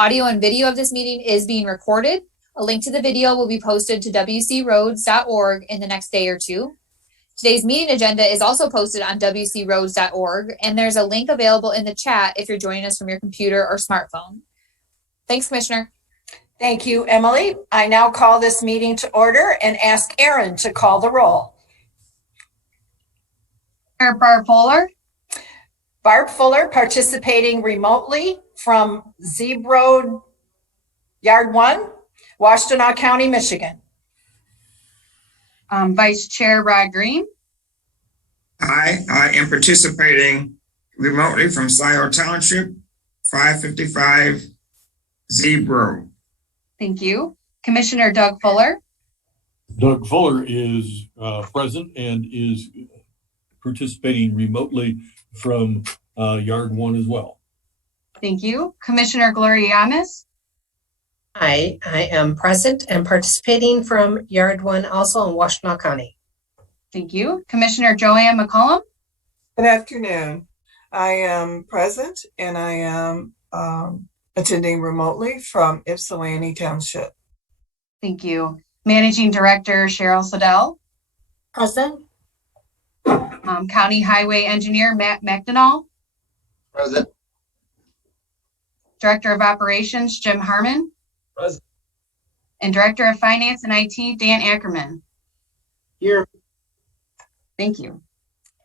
audio and video of this meeting is being recorded. A link to the video will be posted to wcroads.org in the next day or two. Today's meeting agenda is also posted on wcroads.org, and there's a link available in the chat if you're joining us from your computer or smartphone. Thanks, Commissioner. Thank you, Emily. I now call this meeting to order and ask Aaron to call the roll. Barb Fuller. Barb Fuller participating remotely from Zeeb Road, Yard 1, Washtenaw County, Michigan. Vice Chair Rod Green. I am participating remotely from Scioto Township, 555 Zeeb Road. Thank you. Commissioner Doug Fuller. Doug Fuller is present and is participating remotely from Yard 1 as well. Thank you. Commissioner Gloria Yamas. I am present and participating from Yard 1, also in Washtenaw County. Thank you. Commissioner Joanne McCollum. Good afternoon. I am present and I am attending remotely from Ypsilanti Township. Thank you. Managing Director Cheryl Siddell. Present. County Highway Engineer Matt McDonald. Present. Director of Operations Jim Harmon. Present. And Director of Finance and IT Dan Ackerman. Here. Thank you.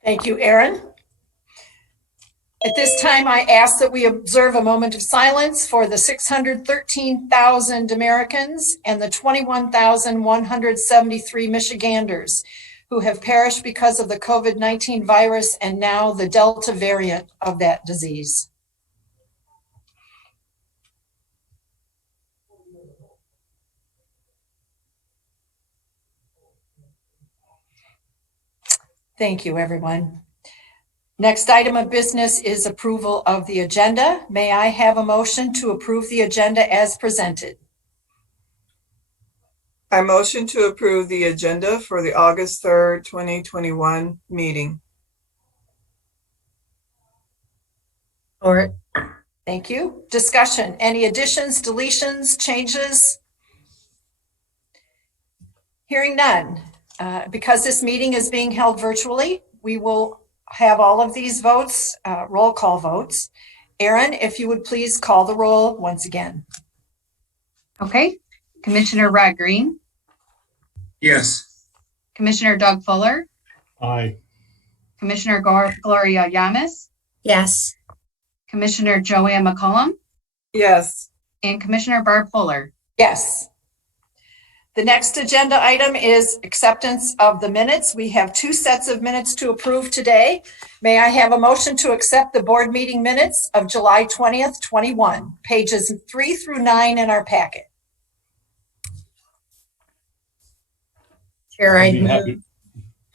Thank you, Aaron. At this time, I ask that we observe a moment of silence for the 613,000 Americans and the 21,173 Michiganders who have perished because of the COVID-19 virus and now the Delta variant of that disease. Thank you, everyone. Next item of business is approval of the agenda. May I have a motion to approve the agenda as presented? I motion to approve the agenda for the August 3rd, 2021 meeting. Or Thank you. Discussion. Any additions, deletions, changes? Hearing none. Because this meeting is being held virtually, we will have all of these votes, roll call votes. Aaron, if you would please call the roll once again. Okay. Commissioner Rod Green. Yes. Commissioner Doug Fuller. Aye. Commissioner Gloria Yamas. yes. Commissioner Joanne McCollum. Yes. And Commissioner Barb Fuller. Yes. The next agenda item is acceptance of the minutes. We have two sets of minutes to approve today. May I have a motion to accept the board meeting minutes of July 20th, 21, pages 3 through 9 in our packet? Chair, I I'd be move happy.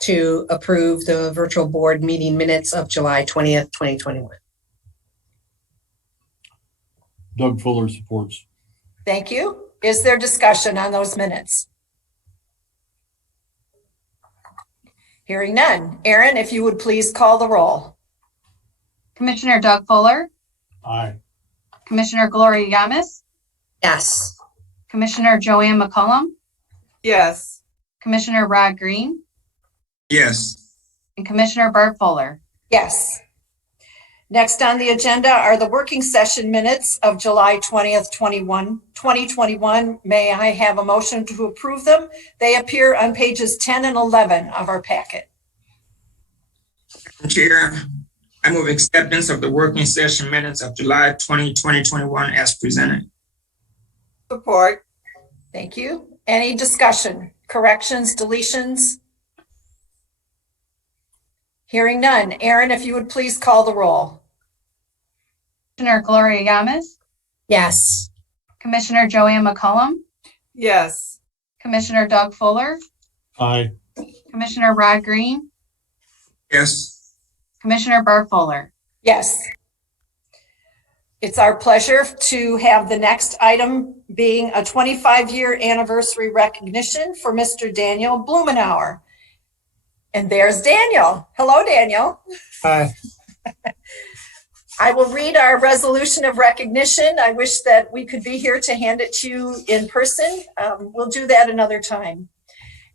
to approve the virtual board meeting minutes of July 20th, 2021. Doug Fuller supports. Thank you. Is there discussion on those minutes? Hearing none. Aaron, if you would please call the roll. Commissioner Doug Fuller. Aye. Commissioner Gloria Yamas. Yes. Commissioner Joanne McCollum. Yes. Commissioner Rod Green. Yes. And Commissioner Barb Fuller. Yes. Next on the agenda are the working session minutes of July 20th, 2021. May I have a motion to approve them? They appear on pages 10 and 11 of our packet. Chair, I move acceptance of the working session minutes of July 20, 2021 as presented. Support. Thank you. Any discussion, corrections, deletions? Hearing none. Aaron, if you would please call the roll. Commissioner Gloria Yamas. Yes. Commissioner Joanne McCollum. Yes. Commissioner Doug Fuller. Aye. Commissioner Rod Green. Yes. Commissioner Barb Fuller. Yes. It's our pleasure to have the next item being a 25-year anniversary recognition for Mr. Daniel Blumenauer. And there's Daniel. Hello, Daniel. Hi. I will read our resolution of recognition. I wish that we could be here to hand it to you in person. We'll do that another time.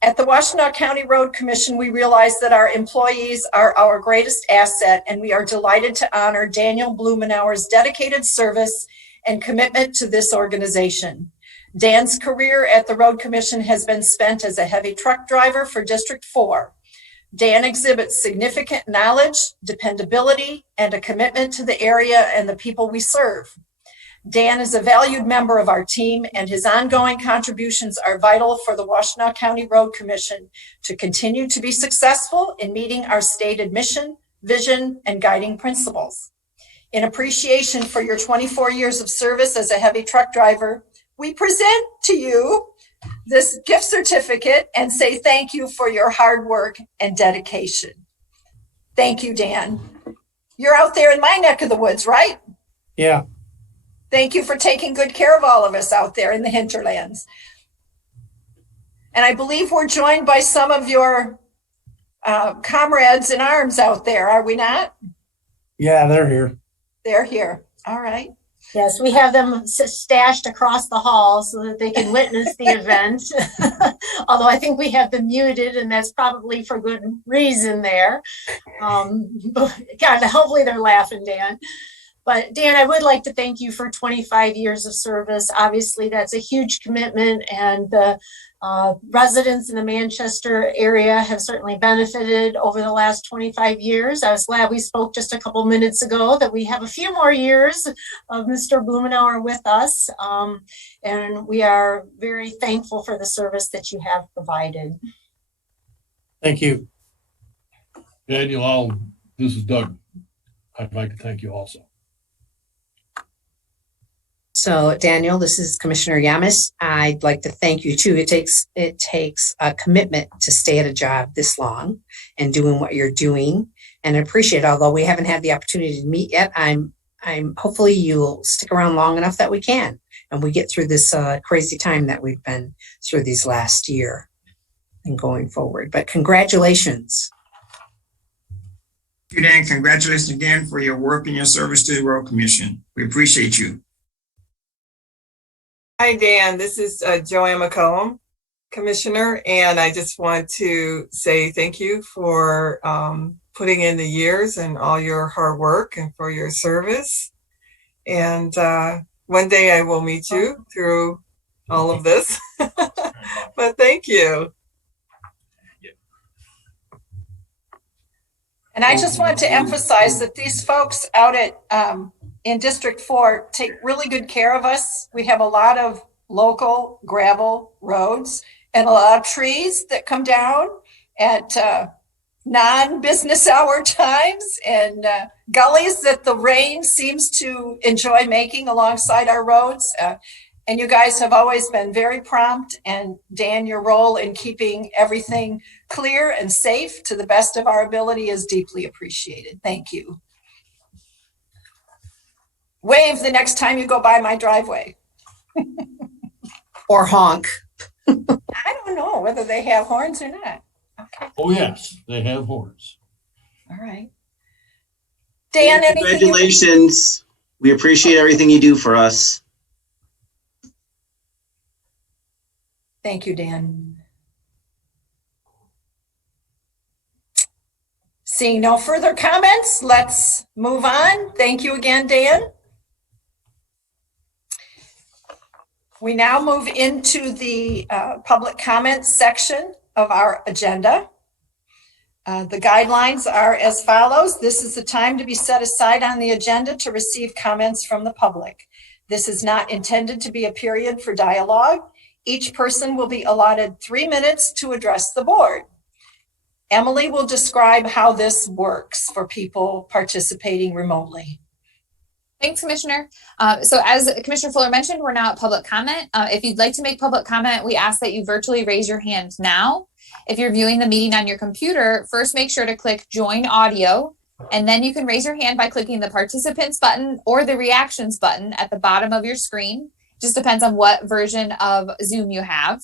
At the Washtenaw County Road Commission, we realize that our employees are our greatest asset, and we are delighted to honor Daniel Blumenauer's dedicated service and commitment to this organization. Dan's career at the Road Commission has been spent as a heavy truck driver for District 4. Dan exhibits significant knowledge, dependability, and a commitment to the area and the people we serve. Dan is a valued member of our team, and his ongoing contributions are vital for the Washtenaw County Road Commission to continue to be successful in meeting our stated mission, vision, and guiding principles. In appreciation for your 24 years of service as a heavy truck driver, we present to you this gift certificate and say thank you for your hard work and dedication. Thank you, Dan. You're out there in my neck of the woods, right? Yeah. Thank you for taking good care of all of us out there in the hinterlands. And I believe we're joined by some of your comrades in arms out there, are we not? Yeah, they're here. They're here. All right. Yes, we have them stashed across the hall so that they can witness the event. Although I think we have them muted, and that's probably for good reason there. God, hopefully they're laughing, Dan. But Dan, I would like to thank you for 25 years of service. Obviously, that's a huge commitment, and the residents in the Manchester area have certainly benefited over the last 25 years. I was glad we spoke just a couple minutes ago that we have a few more years of Mr. Blumenauer with us, and we are very thankful for the service that you have provided. Thank you. Daniel, this is Doug. I'd like to thank you also. So Daniel, this is Commissioner Yamas. I'd like to thank you too. It takes a commitment to stay at a job this long and doing what you're doing, and I appreciate it. Although we haven't had the opportunity to meet yet, I'm hopefully you'll stick around long enough that we can, and we get through this crazy time that we've been through these last year and going forward. But congratulations. Thank you, Dan. Congratulations again for your work and your service to the Road Commission. We appreciate you. Hi, Dan. This is Joanne McCollum, Commissioner, and I just want to say thank you for putting in the years and all your hard work and for your service. And one day I will meet you through all of this. But thank you. And I just want to emphasize that these folks out at in District 4 take really good care of us. We have a lot of local gravel roads and a lot of trees that come down at non-business hour times, and gullies that the rain seems to enjoy making alongside our roads. And you guys have always been very prompt, and Dan, your role in keeping everything clear and safe to the best of our ability is deeply appreciated. Thank you. Wave the next time you go by my driveway. Or honk. I don't know whether they have horns or not. Okay. Oh, yes, they have horns. All right. Dan, anything? Congratulations. We appreciate everything you do for us. Thank you, Dan. Seeing no further comments, let's move on. Thank you again, Dan. We now move into the public comments section of our agenda. The guidelines are as follows. This is the time to be set aside on the agenda to receive comments from the public. This is not intended to be a period for dialogue. Each person will be allotted 3 minutes to address the board. Emily will describe how this works for people participating remotely. Thanks, Commissioner. So as Commissioner Fuller mentioned, we're now at public comment. If you'd like to make public comment, we ask that you virtually raise your hand now. If you're viewing the meeting on your computer, first make sure to click Join Audio, and then you can raise your hand by clicking the Participants button or the Reactions button at the bottom of your screen. Just depends on what version of Zoom you have.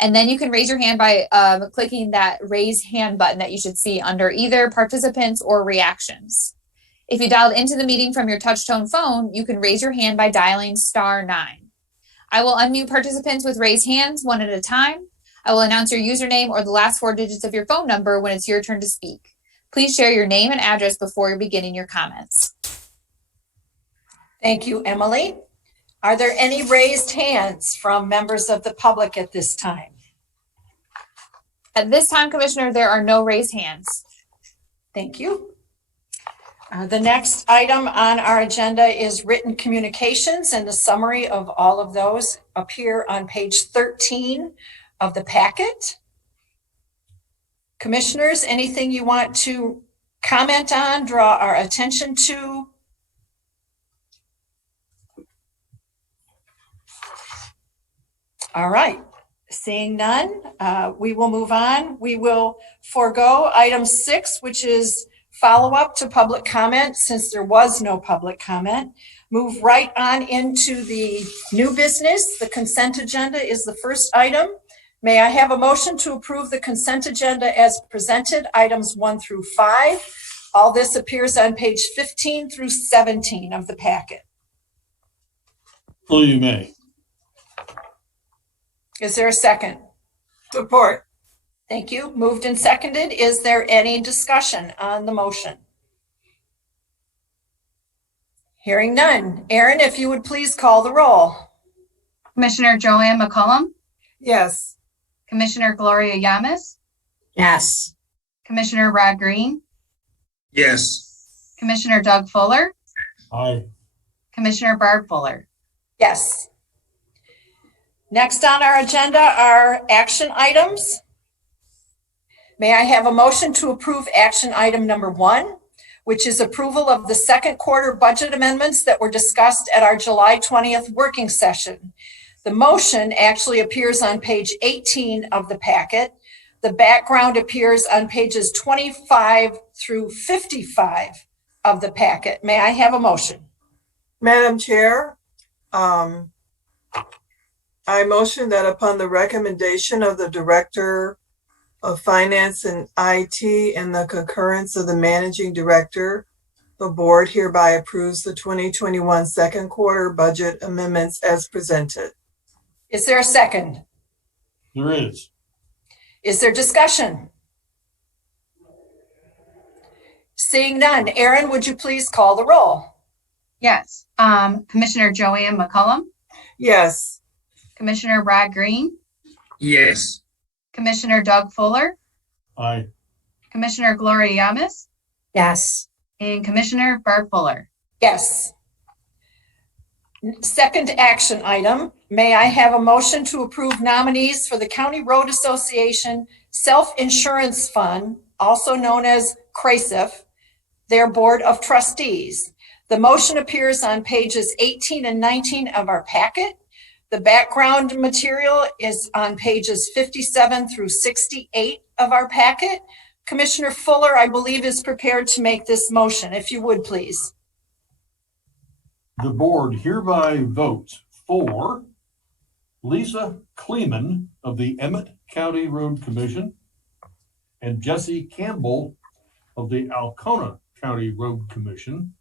And then you can raise your hand by clicking that Raise Hand button that you should see under either Participants or Reactions. If you dialed into the meeting from your touch-tone phone, you can raise your hand by dialing *9. I will unmute participants with raised hands one at a time. I will announce your username or the last 4 digits of your phone number when it's your turn to speak. Please share your name and address before you're beginning your comments. Thank you, Emily. Are there any raised hands from members of the public at this time? At this time, Commissioner, there are no raised hands. Thank you. The next item on our agenda is written communications, and the summary of all of those appear on page 13 of the packet. Commissioners, anything you want to comment on, draw our attention to? All right, seeing none, we will move on. We will forego item 6, which is follow-up to public comment, since there was no public comment. Move right on into the new business. The consent agenda is the first item. May I have a motion to approve the consent agenda as presented, items 1 through 5? All this appears on page 15 through 17 of the packet. Well, you may. Is there a second? Support. Thank you. Moved and seconded. Is there any discussion on the motion? Hearing none. Aaron, if you would please call the roll. Commissioner Joanne McCollum, Yes. Commissioner Gloria Yamas, Yes. Commissioner Rod Green, Yes. Commissioner Doug Fuller, Aye. Commissioner Barb Fuller. Yes. Next on our agenda are action items. May I have a motion to approve action item number 1, which is approval of the second quarter budget amendments that were discussed at our July 20th working session. The motion actually appears on page 18 of the packet. The background appears on pages 25 through 55 of the packet. May I have a motion? Madam Chair, I motion that upon the recommendation of the Director of Finance and IT and the concurrence of the Managing Director, the Board hereby approves the 2021 second quarter budget amendments as presented. Is there a second? There is. Is there discussion? Seeing none. Aaron, would you please call the roll? Yes. Commissioner Joanne McCollum, Yes. Commissioner Rod Green, Yes. Commissioner Doug Fuller, Aye. Commissioner Gloria Yamas, Yes. and Commissioner Barb Fuller. Yes. Second action item, may I have a motion to approve nominees for the County Road Association Self-Insurance Fund, also known as CRASIF, their Board of Trustees. The motion appears on pages 18 and 19 of our packet. The background material is on pages 57 through 68 of our packet. Commissioner Fuller, I believe, is prepared to make this motion. If you would, please. The board hereby votes for Lisa Kleeman of the Emmett County Road Commission and Jesse Campbell of the Alcona County Road Commission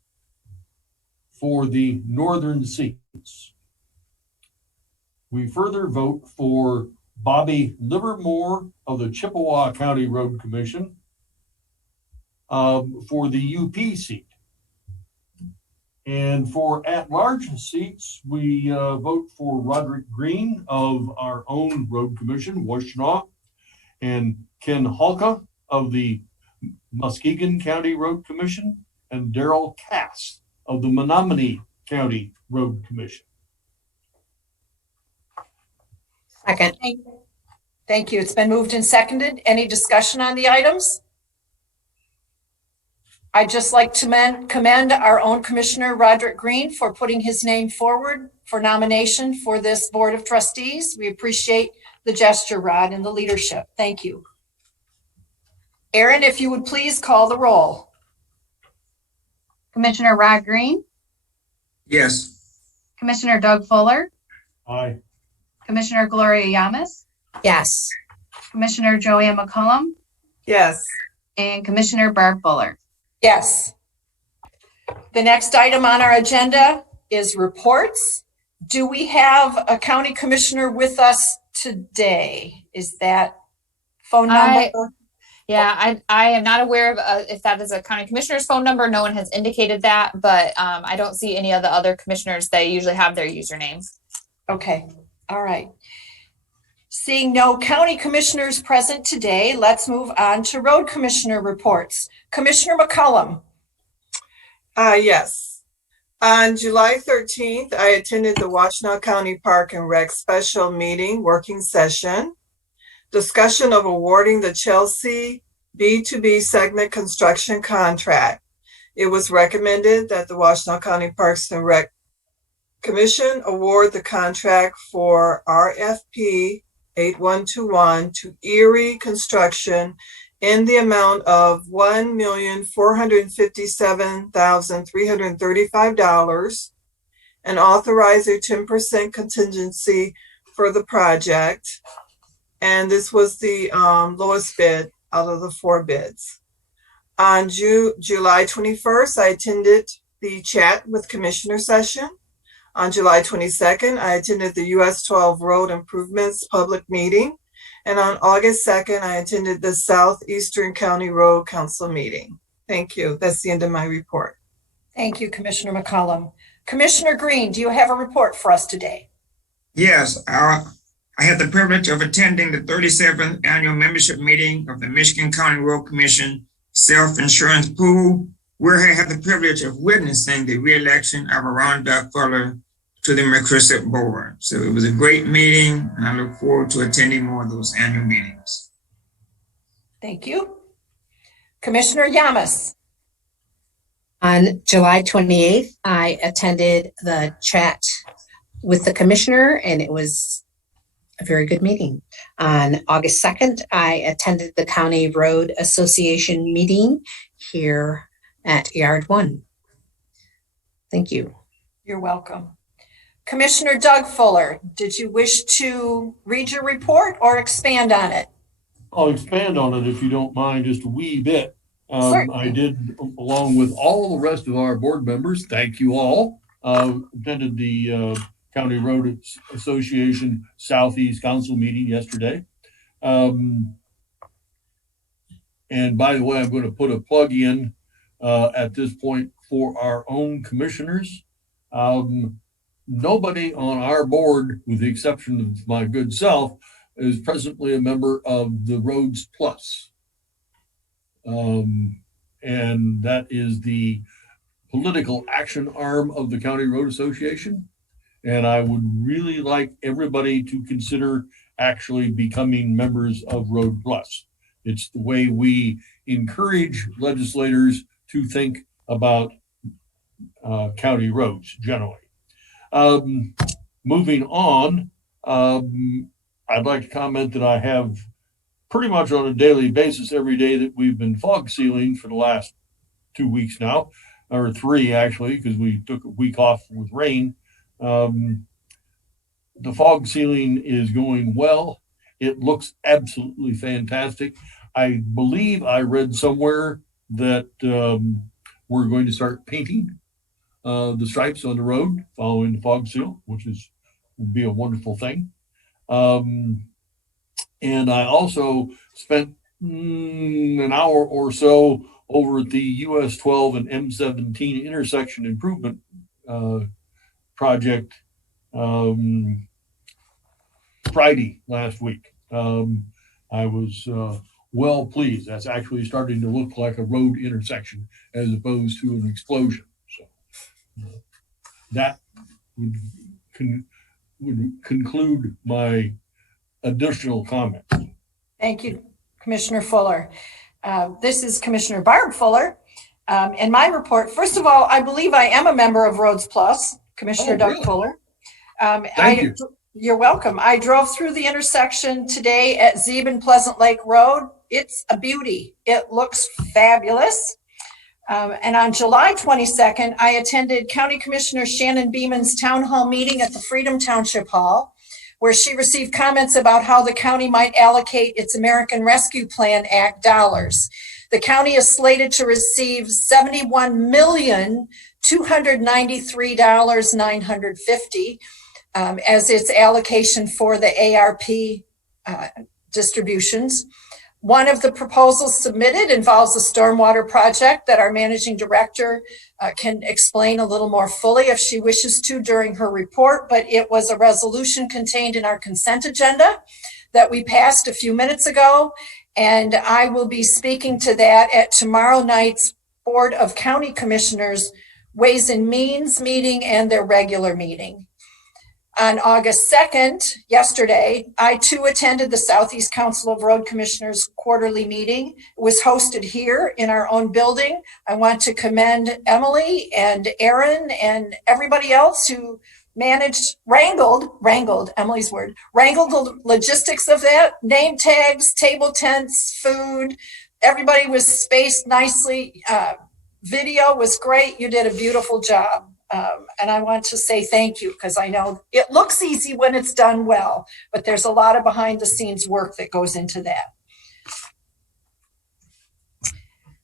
for the northern seats. We further vote for Bobby Livermore of the Chippewa County Road Commission for the UP seat. And for at-large seats, we vote for Roderick Green of our own road commission, Washtenaw, and Ken Halka of the Muskegon County Road Commission, and Daryl Cass of the Menominee County Road Commission. Second. Thank you. It's been moved and seconded. Any discussion on the items? I'd just like to commend our own Commissioner Roderick Green for putting his name forward for nomination for this Board of Trustees. We appreciate the gesture, Rod, and the leadership. Thank you. Aaron, if you would please call the roll. Commissioner Rod Green, Yes. Commissioner Doug Fuller, Aye. Commissioner Gloria Yamas, Yes. Commissioner Joanne McCollum, Yes. and Commissioner Barb Fuller. Yes. The next item on our agenda is reports. Do we have a county commissioner with us today? Is that phone number? Yeah, I am not aware of if that is a county commissioner's phone number. No one has indicated that, but I don't see any of the other commissioners that usually have their usernames. Okay, all right. Seeing no county commissioners present today, let's move on to road commissioner reports. Commissioner McCollum. Yes. On July 13th, I attended the Washtenaw County Park and Rec special meeting working session. Discussion of awarding the Chelsea B2B segment construction contract. It was recommended that the Washtenaw County Parks and Rec Commission award the contract for RFP 8121 to Erie Construction in the amount of $1,457,335 and authorize a 10% contingency for the project. And this was the lowest bid out of the 4 bids. On July 21st, I attended the chat with commissioner session. On July 22nd, I attended the US 12 Road Improvements public meeting. And on August 2nd, I attended the Southeastern County Road Council meeting. Thank you. That's the end of my report. Thank you, Commissioner McCollum. Commissioner Green, do you have a report for us today? Yes, I had the privilege of attending the 37th annual membership meeting of the Michigan County Road Commission Self-Insurance Pool, where I had the privilege of witnessing the re-election of Ron Fuller to the McChrysip Board. So it was a great meeting, and I look forward to attending more of those annual meetings. Thank you. Commissioner Yamas. On July 28th, I attended the chat with the commissioner, and it was a very good meeting. On August 2nd, I attended the County Road Association meeting here at Yard 1. Thank you. You're welcome. Commissioner Doug Fuller, did you wish to read your report or expand on it? I'll expand on it if you don't mind, just a wee bit. Certainly. I did, along with all the rest of our board members, thank you all, attended the County Road Association Southeast Council meeting yesterday. And by the way, I'm going to put a plug in at this point for our own commissioners. Nobody on our board, with the exception of my good self, is presently a member of the Roads Plus. And that is the political action arm of the County Road Association. And I would really like everybody to consider actually becoming members of Road Plus. It's the way we encourage legislators to think about county roads generally. Moving on, I'd like to comment that I have pretty much on a daily basis every day that we've been fog sealing for the last 2 weeks now, or 3 actually, because we took a week off with rain. The fog sealing is going well. It looks absolutely fantastic. I believe I read somewhere that we're going to start painting the stripes on the road following the fog seal, which would be a wonderful thing. And I also spent an hour or so over at the US 12 and M17 intersection improvement project Friday last week. I was well pleased. That's actually starting to look like a road intersection as opposed to an explosion. So that would conclude my additional comments. Thank you, Commissioner Fuller. This is Commissioner Barb Fuller. In my report, first of all, I believe I am a member of Roads Plus, Commissioner Doug really? Fuller. Thank you. You're welcome. I drove through the intersection today at Zeeb and Pleasant Lake Road. It's a beauty. It looks fabulous. And on July 22nd, I attended County Commissioner Shannon Beeman's town hall meeting at the Freedom Township Hall, where she received comments about how the county might allocate its American Rescue Plan Act dollars. The county is slated to receive $71 million $293,950 as its allocation for the ARP distributions. One of the proposals submitted involves a stormwater project that our managing director can explain a little more fully if she wishes to during her report, but it was a resolution contained in our consent agenda that we passed a few minutes ago. And I will be speaking to that at tomorrow night's Board of County Commissioners Ways and Means meeting and their regular meeting. On August 2nd, yesterday, I too attended the Southeast Council of Road Commissioners quarterly meeting. It was hosted here in our own building. I want to commend Emily and Aaron and everybody else who wrangled the logistics of that, name tags, table tents, food. Everybody was spaced nicely. Video was great. You did a beautiful job. And I want to say thank you because I know it looks easy when it's done well, but there's a lot of behind the scenes work that goes into that.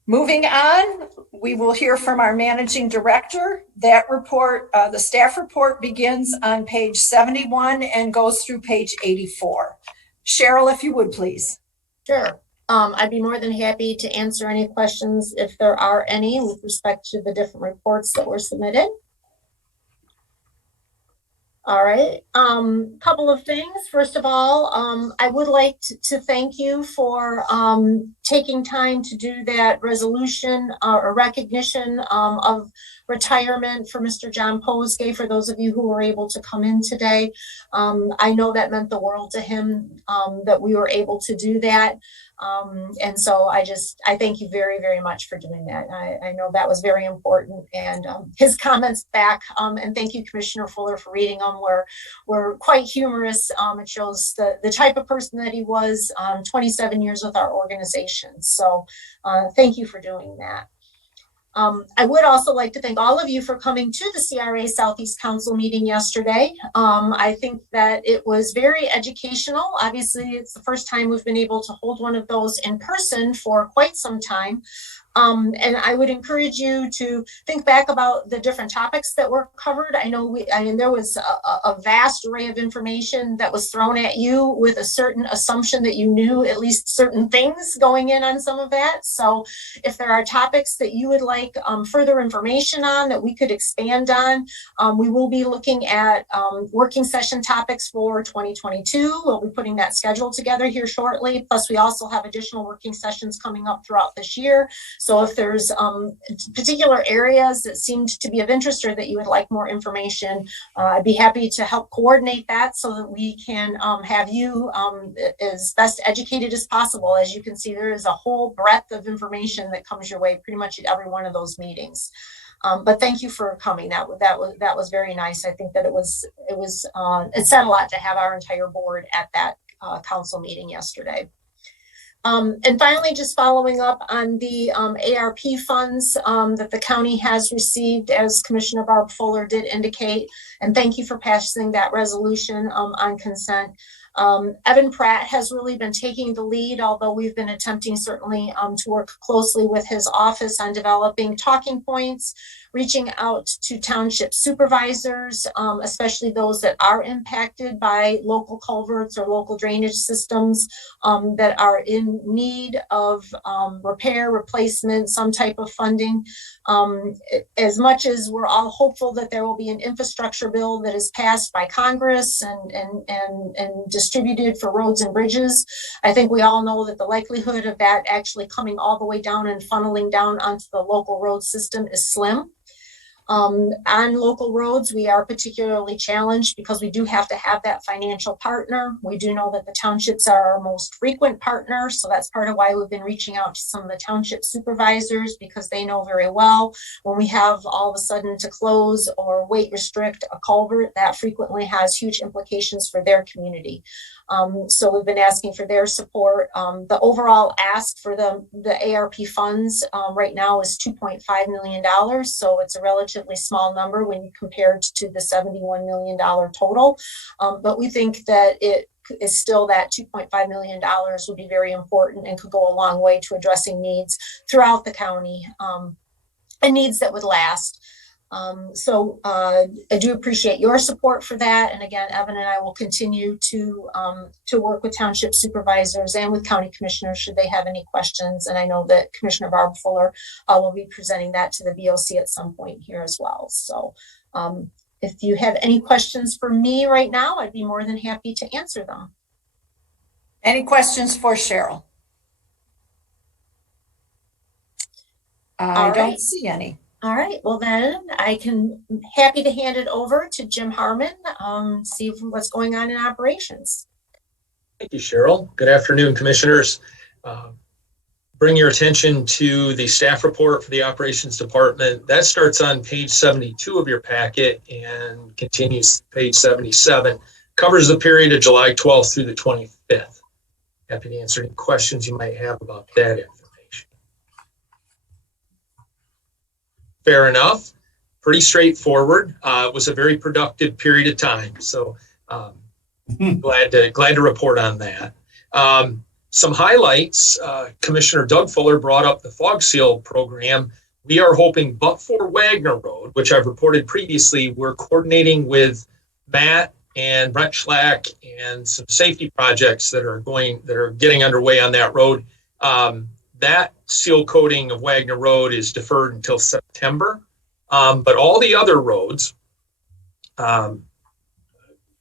Moving on, we will hear from our managing director. That report, the staff report begins on page 71 and goes through page 84. Cheryl, if you would, please. Sure. I'd be more than happy to answer any questions if there are any with respect to the different reports that were submitted. All right, couple of things. First of all, I would like to thank you for taking time to do that resolution or recognition of retirement for Mr. John Posgay, for those of you who were able to come in today. I know that meant the world to him that we were able to do that. And so I thank you very, very much for doing that. I know that was very important, and his comments back, and thank you, Commissioner Fuller, for reading them, were quite humorous. It shows the type of person that he was, 27 years with our organization. So thank you for doing that. I would also like to thank all of you for coming to the CRA Southeast Council meeting yesterday. I think that it was very educational. Obviously, it's the first time we've been able to hold one of those in person for quite some time. And I would encourage you to think back about the different topics that were covered. I mean, there was a vast array of information that was thrown at you with a certain assumption that you knew at least certain things going in on some of that. So if there are topics that you would like further information on that we could expand on, we will be looking at working session topics for 2022. We'll be putting that schedule together here shortly. Plus, we also have additional working sessions coming up throughout this year. So if there's particular areas that seemed to be of interest or that you would like more information, I'd be happy to help coordinate that so that we can have you as best educated as possible. As you can see, there is a whole breadth of information that comes your way pretty much at every one of those meetings. But thank you for coming. That was very nice. I think that it said a lot to have our entire board at that council meeting yesterday. And finally, just following up on the ARP funds that the county has received, as Commissioner Barb Fuller did indicate, and thank you for passing that resolution on consent. Evan Pratt has really been taking the lead, although we've been attempting certainly to work closely with his office on developing talking points, reaching out to township supervisors, especially those that are impacted by local culverts or local drainage systems that are in need of repair, replacement, some type of funding. As much as we're all hopeful that there will be an infrastructure bill that is passed by Congress and distributed for roads and bridges, I think we all know that the likelihood of that actually coming all the way down and funneling down onto the local road system is slim. On local roads, we are particularly challenged because we do have to have that financial partner. We do know that the townships are our most frequent partner, so that's part of why we've been reaching out to some of the township supervisors, because they know very well when we have all of a sudden to close or weight restrict a culvert, that frequently has huge implications for their community. So we've been asking for their support. The overall ask for the ARP funds right now is $2.5 million. So it's a relatively small number when you compare it to the $71 million total. But we think that it is still that $2.5 million would be very important and could go a long way to addressing needs throughout the county and needs that would last. I do appreciate your support for that. And again, Evan and I will continue to work with township supervisors and with county commissioners should they have any questions. And I know that Commissioner Barb Fuller will be presenting that to the BOC at some point here as well. So if you have any questions for me right now, I'd be more than happy to answer them. Any questions for Cheryl? I All don't right. see any. All right, well then happy to hand it over to Jim Harmon, see what's going on in operations. Thank you, Cheryl. Good afternoon, commissioners. Bring your attention to the staff report for the operations department. That starts on page 72 of your packet and continues to page 77. Covers the period of July 12th through the 25th. Happy to answer any questions you might have about that information. Fair enough. Pretty straightforward. It was a very productive period of time. So glad to report on that. Some highlights, Commissioner Doug Fuller brought up the fog seal program. We are hoping, but for Wagner Road, which I've reported previously, we're coordinating with Matt and Brent Schlack and some safety projects that are getting underway on that road. That seal coating of Wagner Road is deferred until September. But all the other roads,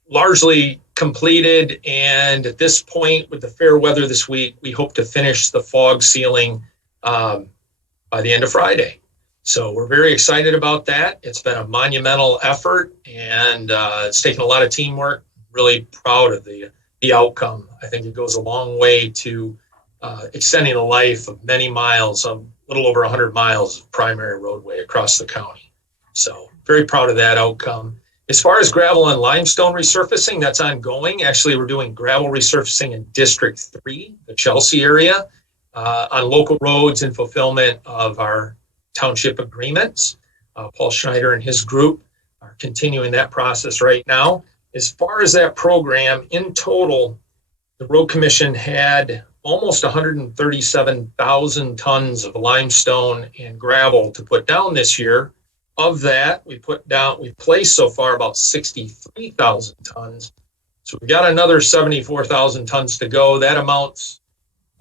largely completed, and at this point with the fair weather this week, we hope to finish the fog sealing by the end of Friday. So we're very excited about that. It's been a monumental effort, and it's taken a lot of teamwork. Really proud of the outcome. I think it goes a long way to extending the life of many miles, a little over 100 miles of primary roadway across the county. So very proud of that outcome. As far as gravel and limestone resurfacing, that's ongoing. Actually, we're doing gravel resurfacing in District 3, the Chelsea area, on local roads in fulfillment of our township agreements. Paul Schneider and his group are continuing that process right now. As far as that program, in total, the Road Commission had almost 137,000 tons of limestone and gravel to put down this year. Of that, we've placed so far about 63,000 tons. So we've got another 74,000 tons to go. That amounts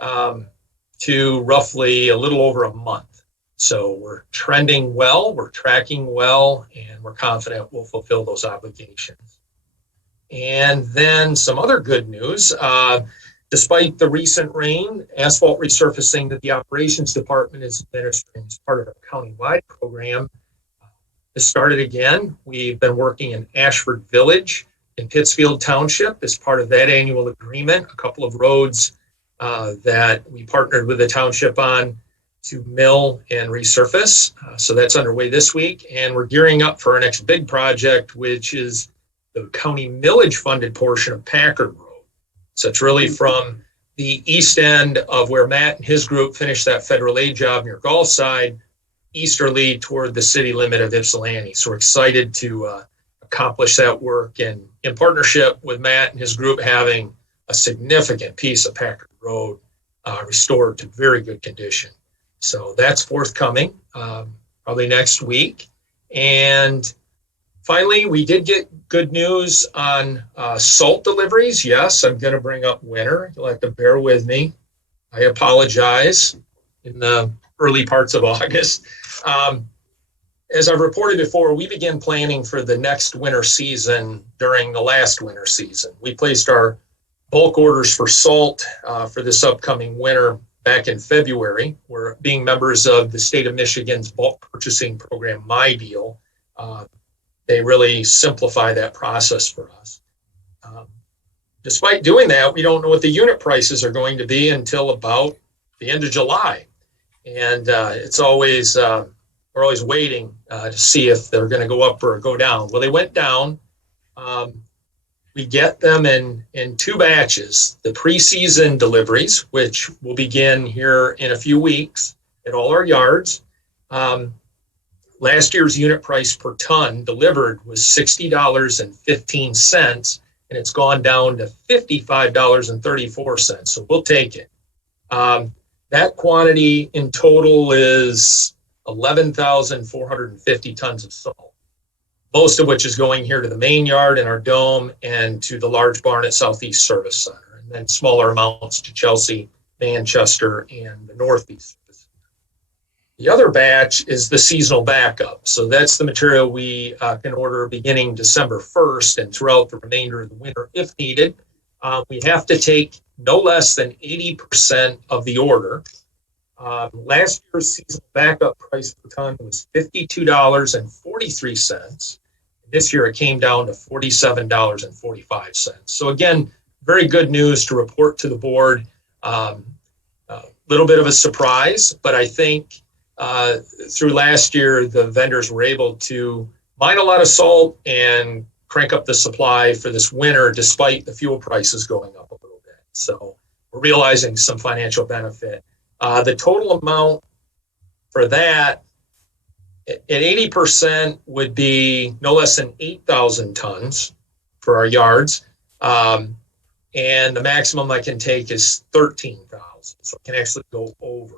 to roughly a little over a month. So we're trending well, we're tracking well, and we're confident we'll fulfill those obligations. And then some other good news. Despite the recent rain, asphalt resurfacing that the operations department is administering as part of our countywide program has started again. We've been working in Ashford Village in Pittsfield Township as part of that annual agreement, a couple of roads that we partnered with the township on to mill and resurface. So that's underway this week. And we're gearing up for our next big project, which is the county millage funded portion of Packard Road. So it's really from the east end of where Matt and his group finished that federal aid job near Gulfside, easterly toward the city limit of Ypsilanti. So we're excited to accomplish that work, and in partnership with Matt and his group, having a significant piece of Packard Road restored to very good condition. So that's forthcoming probably next week. And finally, we did get good news on salt deliveries. Yes, I'm going to bring up winter. You'll have to bear with me. I apologize in the early parts of August. As I've reported before, we began planning for the next winter season during the last winter season. We placed our bulk orders for salt for this upcoming winter back in February. We're being members of the state of Michigan's bulk purchasing program, My Deal. They really simplify that process for us. Despite doing that, we don't know what the unit prices are going to be until about the end of July. And it's always, we're always waiting to see if they're going to go up or go down. Well, they went down. We get them in two batches, the preseason deliveries, which will begin here in a few weeks at all our yards. Last year's unit price per ton delivered was $60.15, and it's gone down to $55.34. So we'll take it. That quantity in total is 11,450 tons of salt, most of which is going here to the main yard in our dome and to the large barn at Southeast Service Center, and then smaller amounts to Chelsea, Manchester, and the Northeast. The other batch is the seasonal backup. So that's the material we can order beginning December 1st and throughout the remainder of the winter if needed. We have to take no less than 80% of the order. Last year's seasonal backup price per ton was $52.43. This year it came down to $47.45. So again, very good news to report to the board. A little bit of a surprise, but I think through last year, the vendors were able to mine a lot of salt and crank up the supply for this winter, despite the fuel prices going up a little bit. So we're realizing some financial benefit. The total amount for that at 80% would be no less than 8,000 tons for our yards. And the maximum I can take is 13,000. So I can actually go over.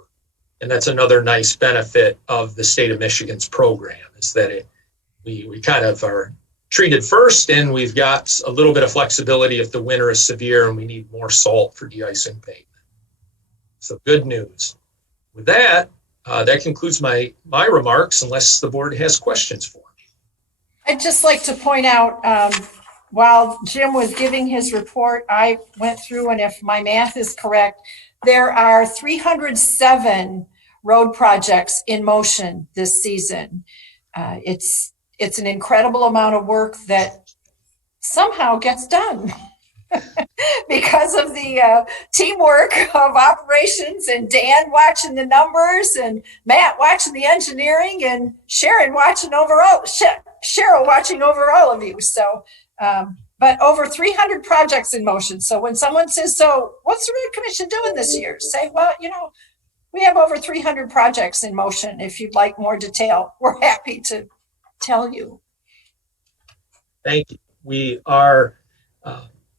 And that's another nice benefit of the state of Michigan's program, is that we kind of are treated first, and we've got a little bit of flexibility if the winter is severe and we need more salt for de-icing pavement. So good news. With that, that concludes my remarks, unless the board has questions for me. I'd just like to point out, while Jim was giving his report, I went through, and if my math is correct, there are 307 road projects in motion this season. It's an incredible amount of work that somehow gets done because of the teamwork of operations, and Dan watching the numbers, and Matt watching the engineering, and Sharon watching over all, Cheryl watching over all of you. So, but over 300 projects in motion. So when someone says, so what's the Road Commission doing this year? Say, well, we have over 300 projects in motion. If you'd like more detail, we're happy to tell you. Thank you. We are,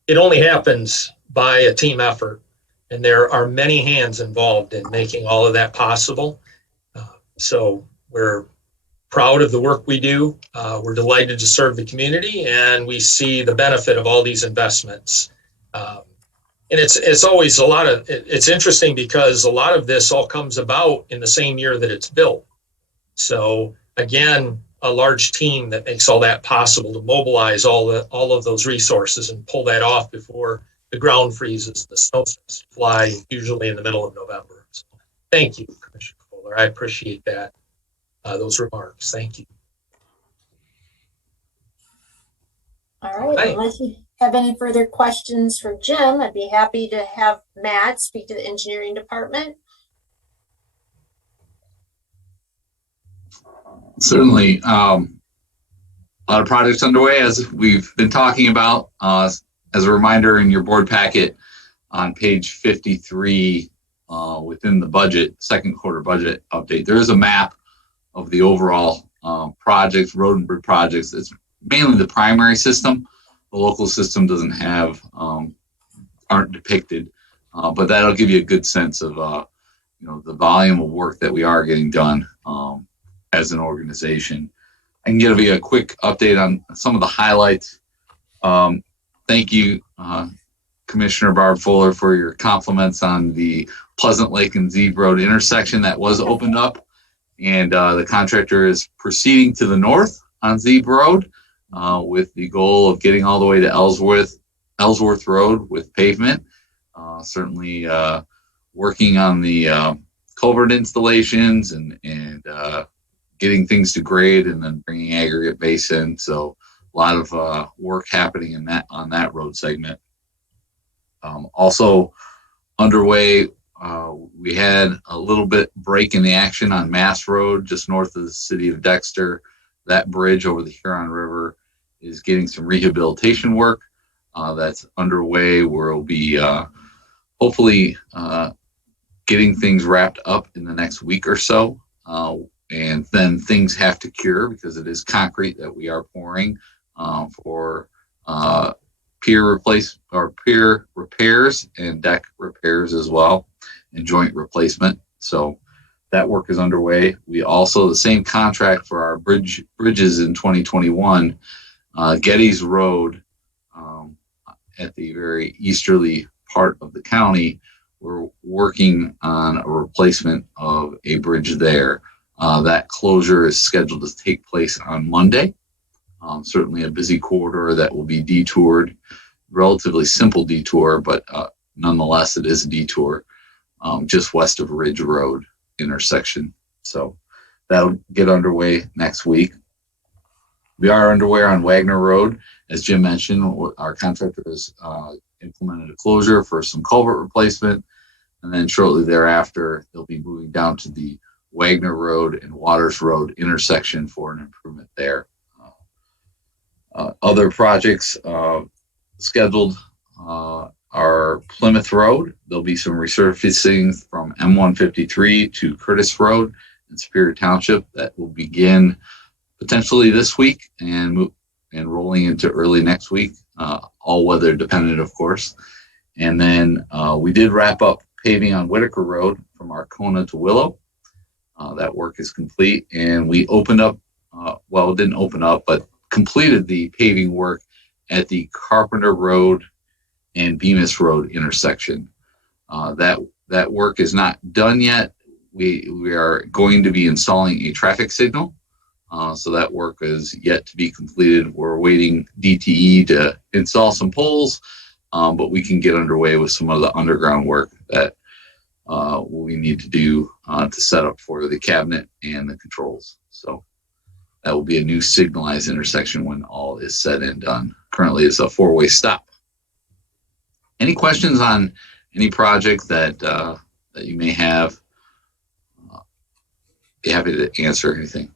it only happens by a team effort, and there are many hands involved in making all of that possible. So we're proud of the work we do. We're delighted to serve the community, and we see the benefit of all these investments. And it's always it's interesting because a lot of this all comes about in the same year that it's built. So again, a large team that makes all that possible to mobilize all of those resources and pull that off before the ground freezes, the snow starts to fly, usually in the middle of November. So thank you, Commissioner Fuller. I appreciate that. Those remarks. Thank you. All right, Hi. unless you have any further questions for Jim, I'd be happy to have Matt speak to the engineering department. Certainly. A lot of projects underway, as we've been talking about. As a reminder, in your board packet on page 53, within the budget, second quarter budget update, there is a map of the overall projects, road and bridge projects. It's mainly the primary system. The local system doesn't have, aren't depicted, but that'll give you a good sense of, the volume of work that we are getting done as an organization. I can give you a quick update on some of the highlights. Thank you, Commissioner Barb Fuller, for your compliments on the Pleasant Lake and Zeeb Road intersection that was opened up. And the contractor is proceeding to the north on Zeeb Road with the goal of getting all the way to Ellsworth Road with pavement. Certainly working on the culvert installations and getting things to grade, and then bringing aggregate base in. So a lot of work happening on that road segment. Also underway, we had a little bit break in the action on Mass Road, just north of the city of Dexter. That bridge over the Huron River is getting some rehabilitation work that's underway, where we'll be hopefully getting things wrapped up in the next week or so. And then things have to cure, because it is concrete that we are pouring for pier repairs and deck repairs as well, and joint replacement. So That work is underway. We also, the same contract for our bridges in 2021, Getty's Road, at the very easterly part of the county, we're working on a replacement of a bridge there. That closure is scheduled to take place on Monday. Certainly a busy corridor that will be detoured, relatively simple detour, but nonetheless, it is a detour just west of Ridge Road intersection. So that'll get underway next week. We are underway on Wagner Road. As Jim mentioned, our contractor has implemented a closure for some culvert replacement. And then shortly thereafter, they'll be moving down to the Wagner Road and Waters Road intersection for an improvement there. Other projects scheduled are Plymouth Road. There'll be some resurfacing from M153 to Curtis Road in Superior Township that will begin potentially this week and rolling into early next week, all weather dependent, of course. And then we did wrap up paving on Whitaker Road from Arcona to Willow. That work is complete, and we opened up, it didn't open up, but completed the paving work at the Carpenter Road and Bemis Road intersection. That work is not done yet. We are going to be installing a traffic signal. So that work is yet to be completed. We're waiting DTE to install some poles, but we can get underway with some of the underground work that we need to do to set up for the cabinet and the controls. So that will be a new signalized intersection when all is said and done. Currently, it's a four-way stop. Any questions on any project that you may have? Be happy to answer anything.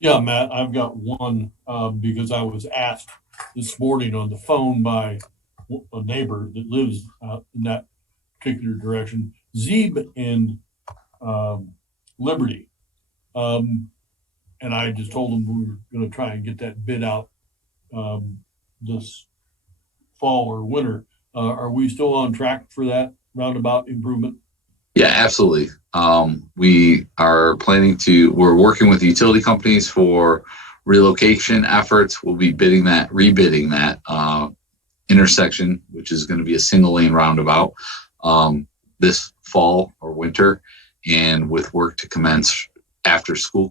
Yeah, Matt, I've got one because I was asked this morning on the phone by a neighbor that lives in that particular direction, Zeeb and Liberty. And I just told them we were going to try and get that bid out this fall or winter. Are we still on track for that roundabout improvement? Yeah, absolutely. We are we're working with utility companies for relocation efforts. We'll be rebidding that intersection, which is going to be a single lane roundabout this fall or winter, and with work to commence after school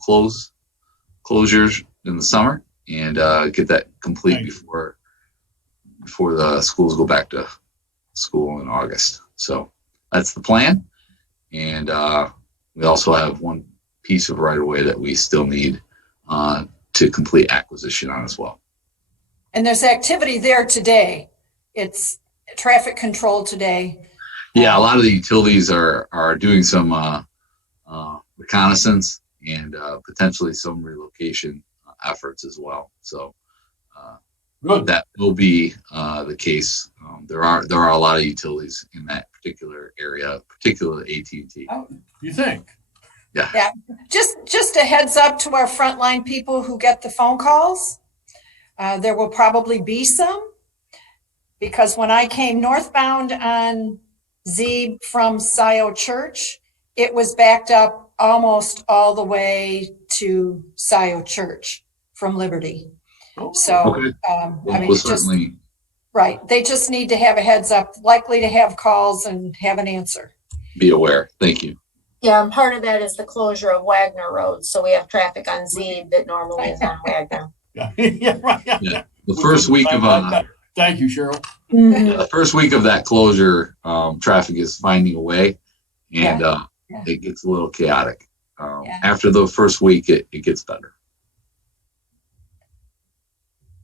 closures in the summer, and get that complete before the schools go back to school in August. So that's the plan. And we also have one piece of right of way that we still need to complete acquisition on as well. And there's activity there today. It's traffic control today. Yeah, a lot of the utilities are doing some reconnaissance and potentially some relocation efforts as well. So that will be the case. There are a lot of utilities in that particular area, particularly AT&T. Oh, you think? Yeah. Just a heads up to our frontline people who get the phone calls. There will probably be some, because when I came northbound on Zeeb from Scioto Church, it was backed up almost all the way to Scioto Church from Liberty. So, okay. I mean, certainly. Right. They just need to have a heads up, likely to have calls and have an answer. Be aware. Thank you. Yeah, and part of that is the closure of Wagner Road. So we have traffic on Zeeb that normally is on Wagner. Yeah, right. Yeah. The first week of thank you, Cheryl. the first week of that closure, traffic is finding a way, and it gets a little chaotic. After the first week, it gets better.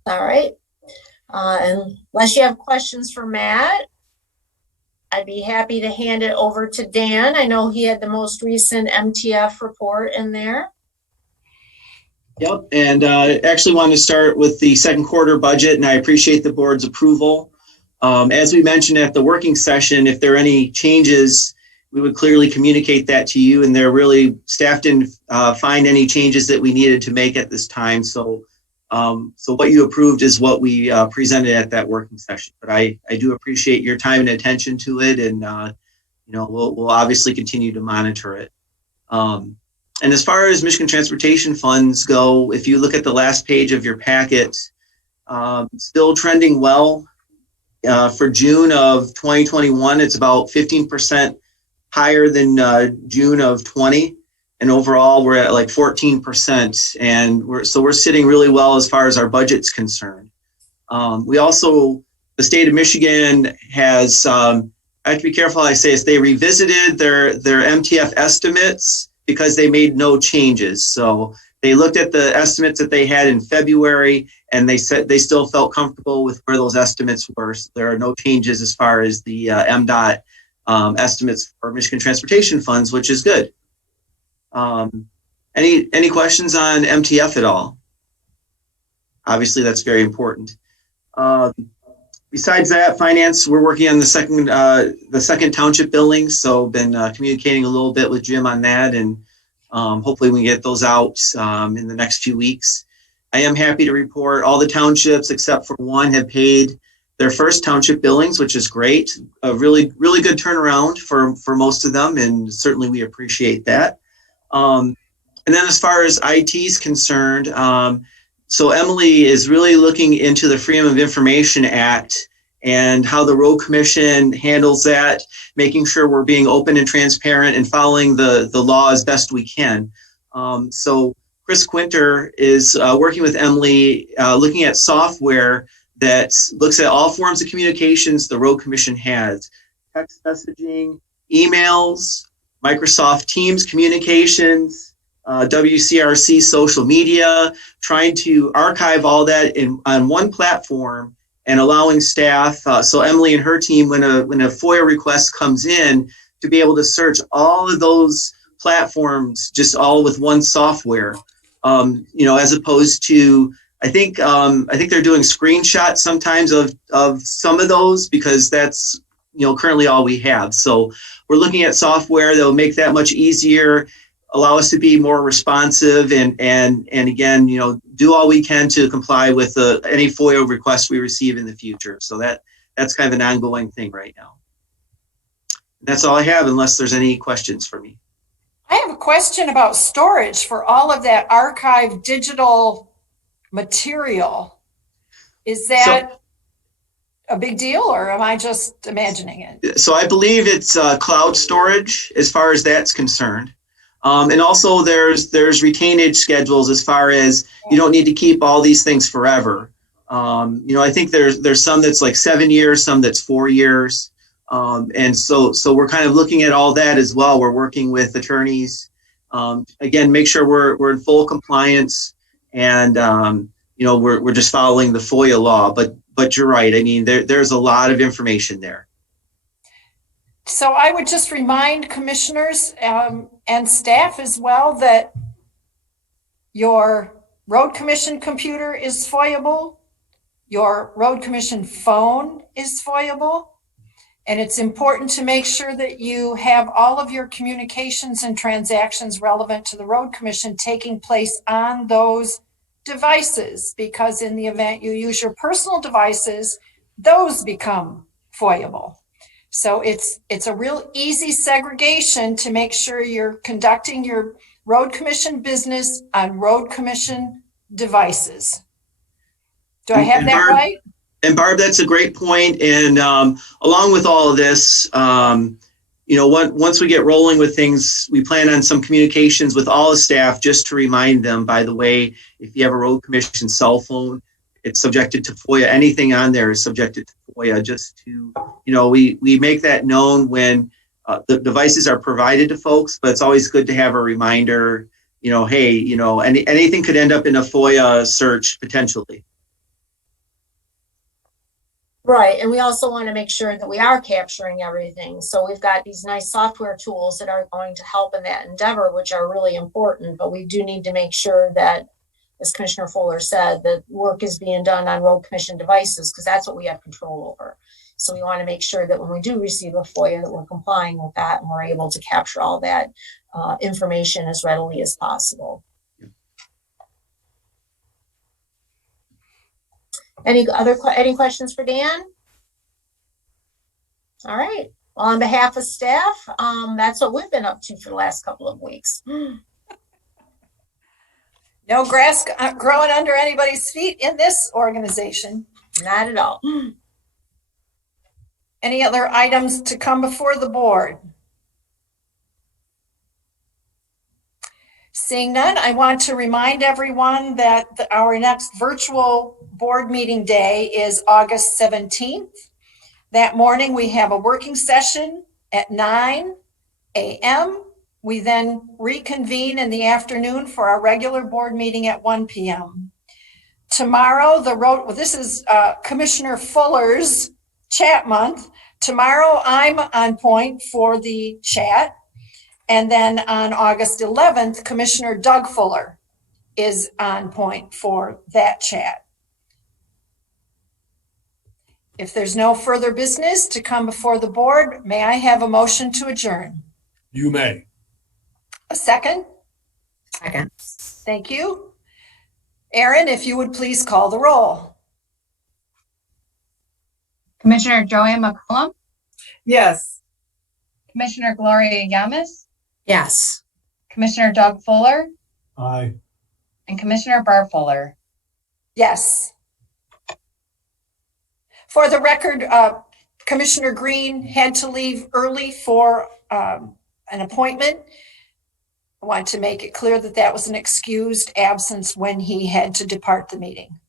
All right. Unless you have questions for Matt, I'd be happy to hand it over to Dan. I know he had the most recent MTF report in there. Yep, and I actually wanted to start with the second quarter budget, and I appreciate the board's approval. As we mentioned at the working session, if there are any changes, we would clearly communicate that to you, and staff didn't find any changes that we needed to make at this time. So what you approved is what we presented at that working session. But I do appreciate your time and attention to it, and we'll obviously continue to monitor it. And as far as Michigan Transportation Funds go, if you look at the last page of your packet, still trending well. For June of 2021, it's about 15% higher than June of 20. And overall, we're at like 14%. And we're sitting really well as far as our budget's concerned. The state of Michigan has, I have to be careful how I say this, they revisited their MTF estimates because they made no changes. So they looked at the estimates that they had in February, and they said they still felt comfortable with where those estimates were. So there are no changes as far as the MDOT estimates for Michigan Transportation Funds, which is good. Any questions on MTF at all? Obviously, that's very important. Besides that, finance, we're working on the second township building. So been communicating a little bit with Jim on that, and hopefully we can get those out in the next few weeks. I am happy to report all the townships except for one have paid their first township billings, which is great. A really, really good turnaround for most of them, and certainly we appreciate that. And then as far as IT is concerned, so Emily is really looking into the Freedom of Information Act and how the Road Commission handles that, making sure we're being open and transparent and following the law as best we can. So Chris Quinter is working with Emily, looking at software that looks at all forms of communications the Road Commission has: text messaging, emails, Microsoft Teams communications, WCRC social media, trying to archive all that on one platform and allowing staff, so Emily and her team, when a FOIA request comes in, to be able to search all of those platforms just all with one software, as opposed to, I think they're doing screenshots sometimes of some of those, because that's currently all we have. So we're looking at software that will make that much easier, allow us to be more responsive, and again, do all we can to comply with any FOIA requests we receive in the future. So that's kind of an ongoing thing right now. That's all I have, unless there's any questions for me. I have a question about storage for all of that archived digital material. Is that a big deal, or am I just imagining it? So I believe it's cloud storage as far as that's concerned. And also there's retainage schedules as far as you don't need to keep all these things forever. I think there's some that's like 7 years, some that's 4 years. And so we're kind of looking at all that as well. We're working with attorneys, again, make sure we're in full compliance, and we're just following the FOIA law. But you're right. I mean, there's a lot of information there. So I would just remind commissioners and staff as well that your road commission computer is FOIAble, your road commission phone is FOIAble, and it's important to make sure that you have all of your communications and transactions relevant to the road commission taking place on those devices, because in the event you use your personal devices, those become FOIAble. So it's a real easy segregation to make sure you're conducting your road commission business on road commission devices. Do I have that right? And Barb, that's a great point. And along with all of this, once we get rolling with things, we plan on some communications with all the staff, just to remind them, by the way, if you have a road commission cell phone, it's subjected to FOIA. Anything on there is subjected to FOIA, just to, we make that known when the devices are provided to folks, but it's always good to have a reminder, hey, anything could end up in a FOIA search potentially. Right, and we also want to make sure that we are capturing everything. So we've got these nice software tools that are going to help in that endeavor, which are really important, but we do need to make sure that, as Commissioner Fuller said, that work is being done on road commission devices, because that's what we have control over. So we want to make sure that when we do receive a FOIA, that we're complying with that and we're able to capture all that information as readily as possible. Any questions for Dan? All right, On behalf of staff, that's what we've been up to for the last couple of weeks. No grass growing under anybody's feet in this organization. Not at all. Any other items to come before the board? Seeing none, I want to remind everyone that our next virtual board meeting day is August 17th. That morning, we have a working session at 9 a.m. We then reconvene in the afternoon for our regular board meeting at 1 p.m. Tomorrow, this is Commissioner Fuller's chat month. Tomorrow, I'm on point for the chat. And then on August 11th, Commissioner Doug Fuller is on point for that chat. If there's no further business to come before the board, may I have a motion to adjourn? You may. A second? Second. Thank you. Aaron, if you would please call the roll. Commissioner Joanne McCollum, Yes. Commissioner Gloria Yamas, Yes. Commissioner Doug Fuller, Aye. and Commissioner Barb Fuller. Yes. For the record, Commissioner Green had to leave early for an appointment. I want to make it clear that that was an excused absence when he had to depart the meeting.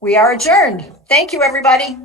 We are adjourned. Thank you, everybody.